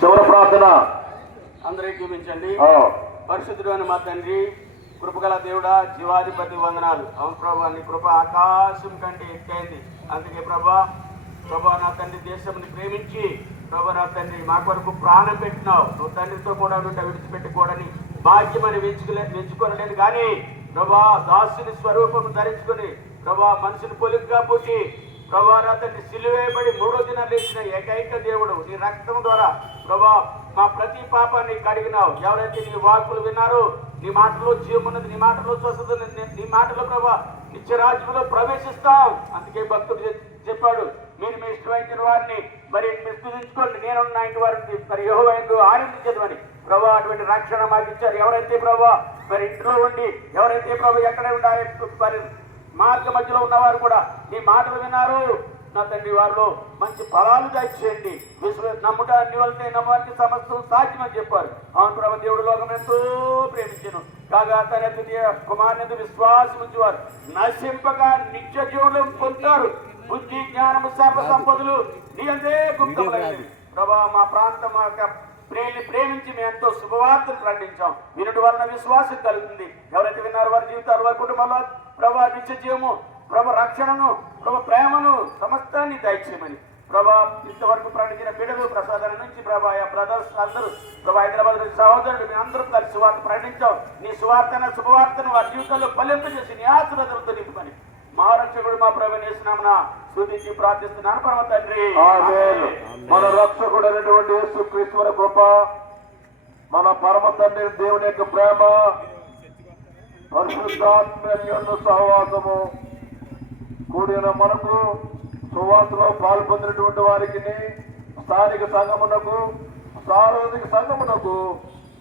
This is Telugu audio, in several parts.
చివరి ప్రార్థన అందరికీ మించండి. పరిశుద్ధుడు అని మా తండ్రి, కృపగల దేవుడా, జీవాధిపతి వందనాలు. అవును ప్రభా, నీ కృప ఆకాశం కంటే ఎక్కైంది. అందుకే ప్రభా నా తండ్రి దేశంని ప్రేమించి ప్రభా నా తండ్రి మా కొరకు ప్రాణం పెట్టినావు. నువ్వు తండ్రితో కూడా ఉంటే విడిచిపెట్టుకోవడని భాగ్యమని వెంచుకోనలేదు. కానీ ప్రభా దాసుని స్వరూపం ధరించుకొని ప్రభా మనిషిని పొలిగ్గా పుట్టి ప్రభా నా తండ్రి సిలువేయబడి 3వ దినం లేచిన ఏకైక దేవుడు నీ రక్తం ద్వారా ప్రభా మా ప్రతి పాపాన్ని కడిగినావు. ఎవరైతే నీ వాక్కులు విన్నారో, నీ మాటలో జీవమున్నది, నీ మాటలో స్వస్థత, నీ మాటలో ప్రభా నిత్యరాజ్యంలో ప్రవేశిస్తాం. అందుకే భక్తుడు చెప్పాడు, మీరు మీ ఇష్టమైన వారిని మరి మీరు స్తుతించుకోండి, నేను నా ఇంటి వారిని మరి యెహోవా ఆనందించదని ప్రభా అటువంటి రక్షణ మాకు ఇచ్చారు. ఎవరైతే ప్రభా మరి ఇంట్లో ఉండి, ఎవరైతే ప్రభా ఎక్కడే ఉండాలి మరి మార్గ మధ్యలో ఉన్నవారు కూడా నీ మాటలు విన్నారు నా తండ్రి, వారిలో మంచి ఫలాలు దయచేయండి. నమ్ముట అన్ని నమ్మడానికి సమస్తం సాధ్యమని చెప్పారు. అవును ప్రభా, దేవుడు లోకం ఎంతో ప్రేమించను కాగా తన కుమారుని విశ్వాసం ఉంచేవారు నశింపగా నిత్య జీవులను పొందుతారు. బుద్ధి జ్ఞానము సర్వ సంపదలు నీ అంతే గుప్తములైనవి. ప్రభా మా ప్రాంతం ప్రేమించి మేము ఎంతో శుభవార్తలు ప్రకటించాం. వినుటి వలన విశ్వాసం కలుగుతుంది. ఎవరైతే విన్నారో వారి జీవితాలు, వారి కుటుంబంలో ప్రభా నిత్య జీవము, ప్రభా రక్షణను, ప్రభా ప్రేమను సమస్తాన్ని దయచేయమని ప్రభా ఇంతవరకు ప్రకటించిన బిడ్డలు ప్రసాదాల నుంచి ప్రభా బ్రదర్స్ అందరూ ప్రభా హైదరాబాద్ నుంచి సహోదరుడు మీ అందరూ కలిసి సువార్త ప్రకటించాం. నీ సువార్తన శుభవార్తను వారి జీవితంలో ఫలింపజేసి నీ ఆశీర్వాదాలతో నింపుమని మహారక్షకుడు మా ప్రభువుని యేసునామమున స్తుతించి ప్రార్థిస్తున్నాను పరమ తండ్రి. మన రక్షకుడు అయినటువంటి యేసుక్రీస్తు కృప, మన పరమ తండ్రి దేవుని యొక్క ప్రేమ, పరిశుద్ధాత్మ సహవాసము కూడిన మనకు సువార్తలో పాల్పొందినటువంటి వారికి, స్థానిక సంఘమునకు, సార్వత్రిక సంఘమునకు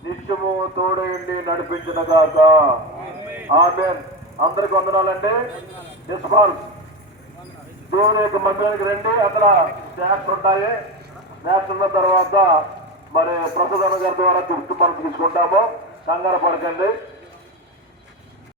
నిత్యము తోడేండి నడిపించిన గాక. ఆమేన్. అందరికి వందనాలండి. దేవుని యొక్క మందిరానికి రండి, అక్కడ స్నాక్స్ ఉంటాయి. స్నాక్స్ ఉన్న తర్వాత మరి ప్రసాద్ గారి ద్వారా గిఫ్ట్ మనం తీసుకుంటాము. కంగారు పడకండి.